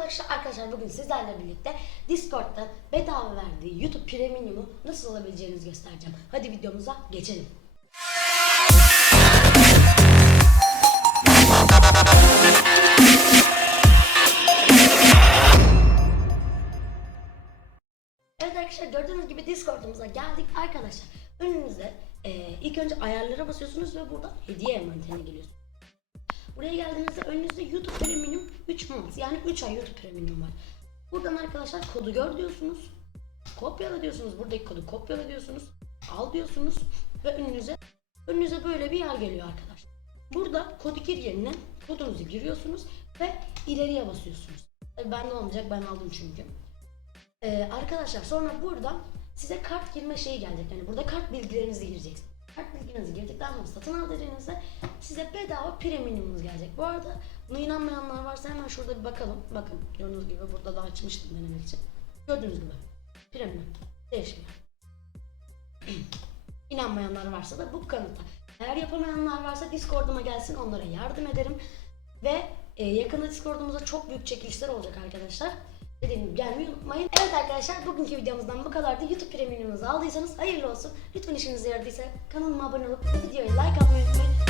arkadaşlar, arkadaşlar bugün sizlerle birlikte Discord'da bedava verdiği YouTube Premium'u nasıl alabileceğinizi göstereceğim. Hadi videomuza geçelim. Evet arkadaşlar gördüğünüz gibi Discord'umuza geldik. Arkadaşlar önünüze e, ilk önce ayarlara basıyorsunuz ve burada hediye envanterine geliyorsunuz. Buraya geldiğinizde önünüzde YouTube Premium 3 month yani 3 ay YouTube Premium var. Buradan arkadaşlar kodu gör diyorsunuz. Kopyala diyorsunuz. Buradaki kodu kopyala diyorsunuz. Al diyorsunuz ve önünüze önünüze böyle bir yer geliyor arkadaşlar. Burada kodu gir yerine kodunuzu giriyorsunuz ve ileriye basıyorsunuz. Tabii bende olmayacak ben aldım çünkü. Ee, arkadaşlar sonra buradan size kart girme şeyi gelecek. Yani burada kart bilgilerinizi gireceksiniz. Kart bilgilerinizi girdikten sonra satın al dediğinizde size bedava premiumunuz gelecek. Bu arada buna inanmayanlar varsa hemen şurada bir bakalım. Bakın gördüğünüz gibi burada da açmıştım denemek için. Gördüğünüz gibi premium değişmiyor. İnanmayanlar varsa da bu kanıta. Eğer yapamayanlar varsa Discord'uma gelsin onlara yardım ederim. Ve e, yakında Discord'umuzda çok büyük çekilişler olacak arkadaşlar. Dediğim gibi gelmeyi unutmayın. Evet arkadaşlar bugünkü videomuzdan bu kadardı. YouTube Premium'unuzu aldıysanız hayırlı olsun. Lütfen işinize yaradıysa kanalıma abone olup videoya like atmayı unutmayın.